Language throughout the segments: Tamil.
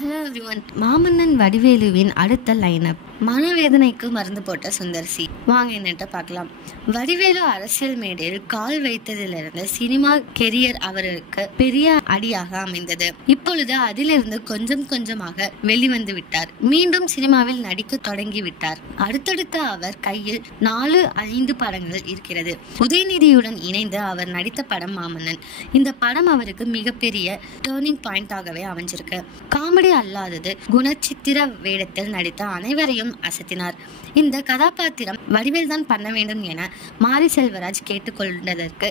Hello everyone. மாமன்னன் வடிவேலுவின் அடுத்த லைனப். மனவேதனைக்கு மருந்து போட்ட சுந்தர்சி. வாங்க என்னட்ட பார்க்கலாம். வடிவேலு அரசியல் மேடையில் கால் வைத்ததிலிருந்து சினிமா கெரியர் அவருக்கு பெரிய அடியாக அமைந்தது. இப்பொழுது அதிலிருந்து கொஞ்சம் கொஞ்சமாக வெளிவந்து விட்டார். மீண்டும் சினிமாவில் நடிக்க தொடங்கி விட்டார். அடுத்தடுத்த அவர் கையில் 4-5 படங்கள் இருக்கிறது. உதயநிதியுடன் இணைந்து அவர் நடித்த படம் மாமன்னன். இந்த படம் அவருக்கு மிகப்பெரிய டர்னிங் பாயிண்டாகவே அமைஞ்சிருக்கு. காமெடி அல்லாதது குணச்சித்திர வேடத்தில் நடித்த அனைவரையும் அசத்தினார். இந்த கதாபாத்திரம் வடிவேல் தான் பண்ண வேண்டும் என மாரி செல்வராஜ் கேட்டுக்கொண்டதற்கு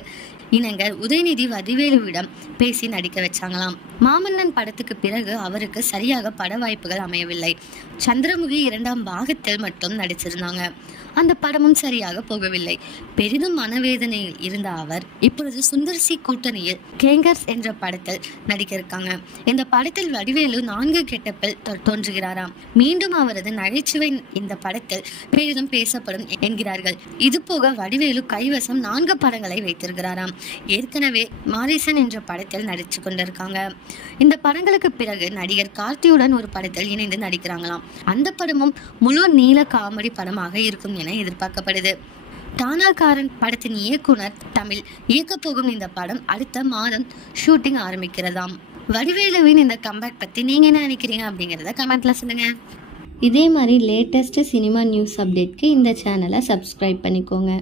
இணங்க உதயநிதி வடிவேலுவிடம் பேசி நடிக்க வச்சாங்களாம். மாமன்னன் படத்துக்கு பிறகு அவருக்கு சரியாக பட வாய்ப்புகள் அமையவில்லை. சந்திரமுகி 2ஆம் பாகத்தில் மட்டும் நடிச்சிருந்தாங்க. அந்த படமும் சரியாக போகவில்லை. பெரிதும் மனவேதனையில் இருந்த அவர் இப்பொழுது சுந்தர்சி கூட்டணியில் கேங்கர்ஸ் என்ற படத்தில் நடிக்க இருக்காங்க. இந்த படத்தில் வடிவேலு 4 கெட்டப்பில் தோன்றுகிறாராம். மீண்டும் அவரது நகைச்சுவை இந்த படத்தில் பெரிதும் பேசப்படும் என்கிறார்கள். இது போக வடிவேலு கைவசம் 4 படங்களை வைத்திருக்கிறாராம். ஏற்கனவே மாரிசன் என்ற படத்தில் நடிச்சு கொண்டிருக்காங்க. இந்த படங்களுக்கு பிறகு நடிகர் கார்த்தியுடன் ஒரு படத்தில் இணைந்து நடிக்கிறாங்களாம். அந்த படமும் முழு நீள காமெடி படமாக இருக்கும் என எதிர்பார்க்கப்படுது. டானாக்காரன் படத்தின் இயக்குனர் தமிழ் இயக்க போகும் இந்த படம் அடுத்த மாதம் ஷூட்டிங் ஆரம்பிக்கிறதாம். வடிவேலுவின் இந்த கம்பேக் பத்தி நீங்க என்ன நினைக்கிறீங்க அப்படிங்கறத கமெண்ட்ல சொல்லுங்க. இதே மாதிரி லேட்டஸ்ட் சினிமா நியூஸ் அப்டேட்க்கு இந்த சேனலை சப்ஸ்கிரைப் பண்ணிக்கோங்க.